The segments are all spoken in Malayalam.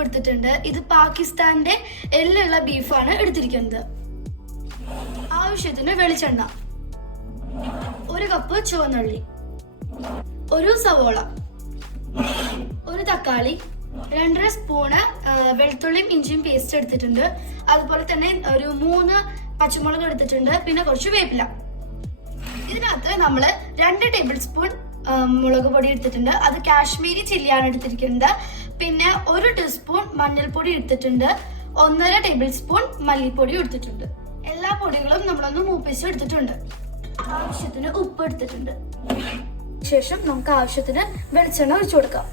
ബീഫ് എടുത്തിട്ടുണ്ട്. ഇത് പാകിസ്ഥാന്റെ എല്ലുള്ള ബീഫാണ് എടുത്തിരിക്കുന്നത്. ആവശ്യത്തിന് വെളിച്ചെണ്ണ, 1 കപ്പ് ചുവന്നുള്ളി, 1 സവോള, 1 തക്കാളി, 2.5 സ്പൂണ് വെളുത്തുള്ളിയും ഇഞ്ചിയും പേസ്റ്റ് എടുത്തിട്ടുണ്ട്. അതുപോലെ തന്നെ ഒരു 3 പച്ചമുളക് എടുത്തിട്ടുണ്ട്. പിന്നെ കുറച്ച് വേപ്പില. ഇതിനകത്ത് നമ്മൾ 2 ടേബിൾ സ്പൂൺ മുളക് പൊടി എടുത്തിട്ടുണ്ട്. അത് കാശ്മീരി ചില്ലിയാണ് എടുത്തിരിക്കുന്നത്. പിന്നെ 1 ടീസ്പൂൺ മഞ്ഞൾപ്പൊടി എടുത്തിട്ടുണ്ട്. 1.5 ടേബിൾ സ്പൂൺ മല്ലിപ്പൊടി എടുത്തിട്ടുണ്ട്. എല്ലാ പൊടികളും നമ്മളൊന്ന് മൂപ്പിച്ച് എടുത്തിട്ടുണ്ട്. ആവശ്യത്തിന് ഉപ്പ് എടുത്തിട്ടുണ്ട്. ശേഷം നമുക്ക് ആവശ്യത്തിന് വെളിച്ചെണ്ണ ഒഴിച്ചു കൊടുക്കാം.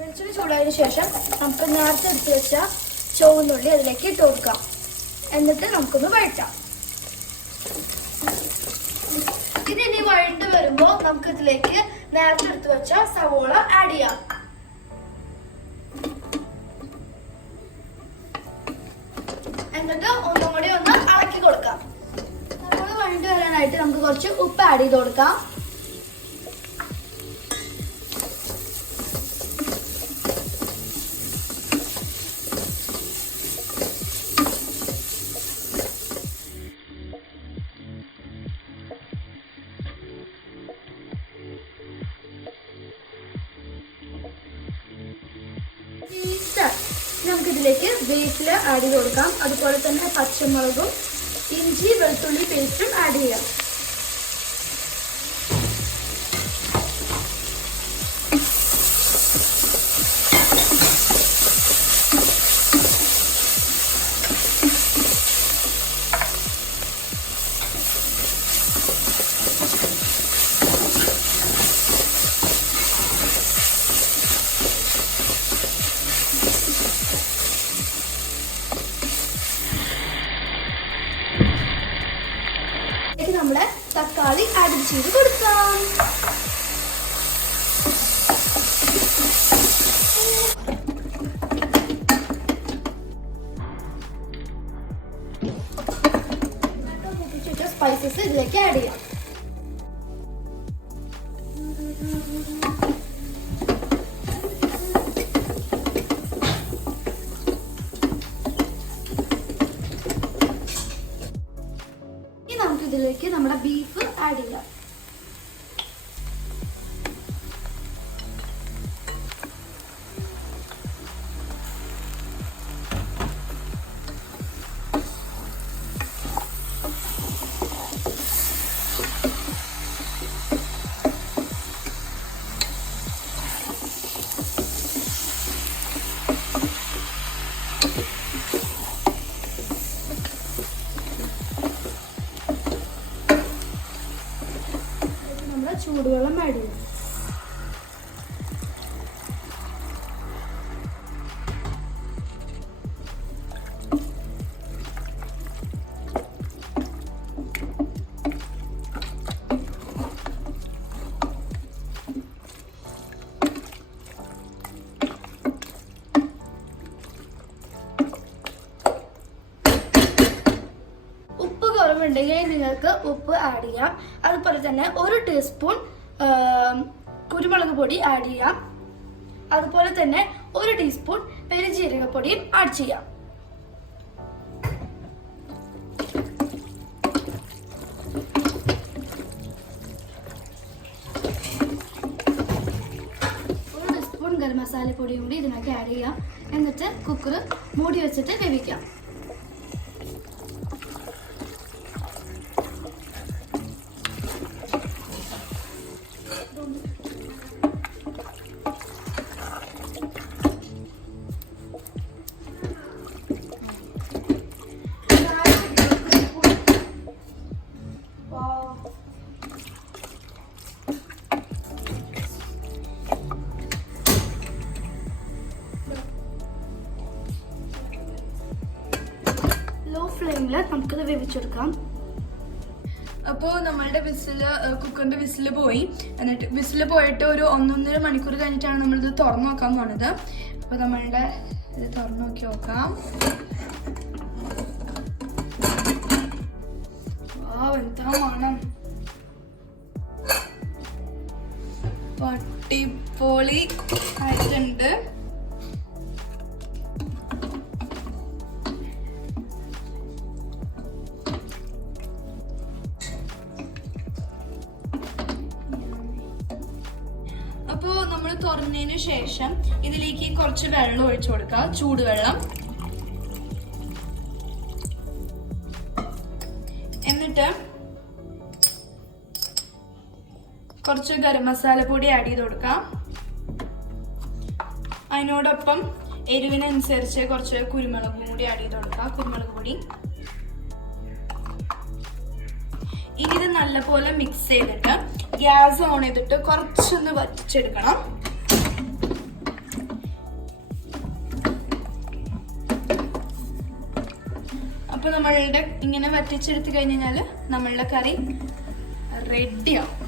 വെളിച്ചെണ്ണ ചൂടായതിനു ശേഷം നമുക്ക് നേരത്തെ എടുത്ത് വെച്ച ചുവന്നുള്ളി അതിലേക്ക് ഇട്ട് കൊടുക്കാം. എന്നിട്ട് നമുക്കൊന്ന് വഴറ്റാം. ഇതിനി വഴണ്ട് വരുമ്പോ നമുക്ക് ഇതിലേക്ക് നേരത്തെ എടുത്ത് വെച്ച സവോള ആഡ് ചെയ്യാം. എന്നിട്ട് ഒന്നും കൂടി ഒന്ന് ഇളക്കി കൊടുക്കാം. സവോള വഴണ്ട് വരാനായിട്ട് നമുക്ക് കുറച്ച് ഉപ്പ് ആഡ് ചെയ്ത് കൊടുക്കാം. നമുക്കിതിലേക്ക് വേപ്പില ആഡ് ചെയ്ത് കൊടുക്കാം. അതുപോലെ തന്നെ പച്ചമുളകും ഇഞ്ചി വെളുത്തുള്ളി പേസ്റ്റും ആഡ് ചെയ്യാം. നമ്മുടെ തക്കാളി ആഡ് ചെയ്ത് കൊടുക്കാം. സ്പൈസസ് ഇതിലേക്ക് ആഡ് ചെയ്യാം. ഇതിലേക്ക് നമ്മുടെ ബീഫ് ആഡ് ചെയ്യാം. ചൂടുവെള്ളം ആഡ് ചെയ്യാം. ഉപ്പ് കുറവുണ്ടെങ്കിൽ നിങ്ങൾക്ക് ഉപ്പ് ആഡ് ചെയ്യാം. അതുപോലെ തന്നെ 1 ടീസ്പൂൺ കുരുമുളക് പൊടി ആഡ് ചെയ്യാം. അതുപോലെ തന്നെ 1 ടീസ്പൂൺ പെരുംജീരകപ്പൊടിയും ആഡ് ചെയ്യാം. ഗരം മസാലപ്പൊടിയും കൂടി ഇതിനൊക്കെ ആഡ് ചെയ്യാം. എന്നിട്ട് കുക്കർ മൂടി വെച്ചിട്ട് വേവിക്കാം. ഫ്ലെയിമിൽ നമുക്കിത് വേവിച്ചെടുക്കാം. അപ്പോൾ നമ്മളുടെ കുക്കറിൻ്റെ വിസിൽ പോയി. എന്നിട്ട് വിസിൽ പോയിട്ട് ഒരു 1-1.5 മണിക്കൂർ കഴിഞ്ഞിട്ടാണ് നമ്മളിത് തുറന്നു നോക്കാൻ പോണത്. അപ്പോൾ നമ്മളുടെ ഇത് തുറന്നു നോക്കി നോക്കാം. എത്ര മണം! അപ്പൊ അടിപൊളി ആയിട്ടുണ്ട്. അപ്പോൾ നമ്മൾ തുറന്നതിന് ശേഷം ഇതിലേക്ക് കുറച്ച് വെള്ളം ഒഴിച്ചു കൊടുക്കുക, ചൂടുവെള്ളം. എന്നിട്ട് കുറച്ച് ഗരം മസാല പൊടി ആഡ് ചെയ്ത് കൊടുക്കാം. അതിനോടൊപ്പം എരിവിനനുസരിച്ച് കുറച്ച് കുരുമുളകും കൂടി ആഡ് ചെയ്ത് കൊടുക്കാം, കുരുമുളക് പൊടി. ഇനി ഇത് നല്ലപോലെ മിക്സ് ചെയ്തിട്ട് ഗ്യാസ് ഓൺ ചെയ്തിട്ട് കുറച്ചൊന്ന് വറ്റിച്ചെടുക്കണം. അപ്പൊ നമ്മളുടെ ഇങ്ങനെ വറ്റിച്ചെടുത്ത് കഴിഞ്ഞാൽ നമ്മളുടെ കറി റെഡിയാവും.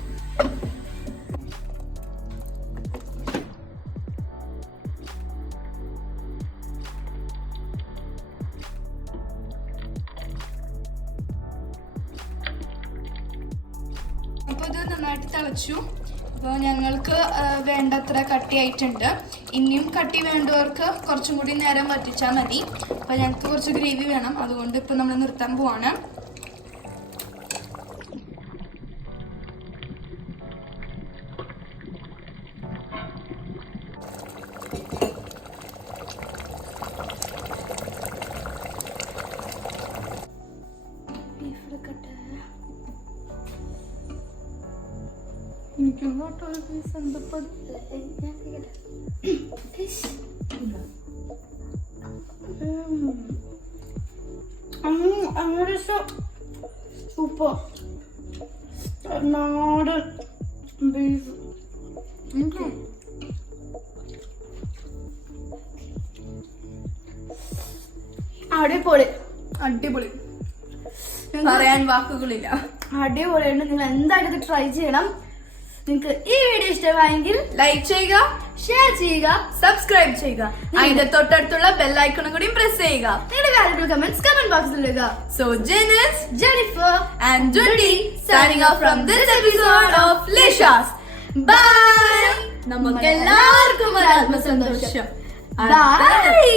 അപ്പോൾ ഇത് നന്നായിട്ട് തിളച്ചു. അപ്പോൾ ഞങ്ങൾക്ക് വേണ്ടത്ര കട്ടിയായിട്ടുണ്ട്. ഇനിയും കട്ടി വേണ്ടവർക്ക് കുറച്ചും കൂടി നേരം വറ്റിച്ചാൽ മതി. അപ്പോൾ ഞങ്ങൾക്ക് കുറച്ച് ഗ്രേവി വേണം, അതുകൊണ്ട് ഇപ്പോൾ നമ്മൾ നിർത്താൻ പോവാണ്. എനിക്കൊന്നോട്ടൊരു പീസ് എന്തപ്പത് അങ്ങനെ സൂപ്പർ നാടൻ ബീഫ്. അടിപൊളി അടിപൊളി, പറയാൻ വാക്കുകളില്ല. അടിപൊളിയുണ്ട്. നിങ്ങൾ എന്തായാലും ഇത് ട്രൈ ചെയ്യണം. നിങ്ങൾക്ക് ഈ വീഡിയോ ഇഷ്ടമായെങ്കിൽ ലൈക്ക് ചെയ്യുക, ഷെയർ ചെയ്യുക, സബ്സ്ക്രൈബ് ചെയ്യുക. അതിന്റെ തൊട്ടടുത്തുള്ള ബെൽ ഐക്കണും കൂടി പ്രസ് ചെയ്യുക. നിങ്ങളുടെ വാല്യുബിൾ കമന്റ്സ് കമന്റ് ബോക്സിൽ ഇടുക. So Janice, Jennifer and Judy signing off from this episode of LISHAS. Bye. നമുക്കെല്ലാവർക്കും ഒരു ആത്മസന്തോഷം. ബൈ.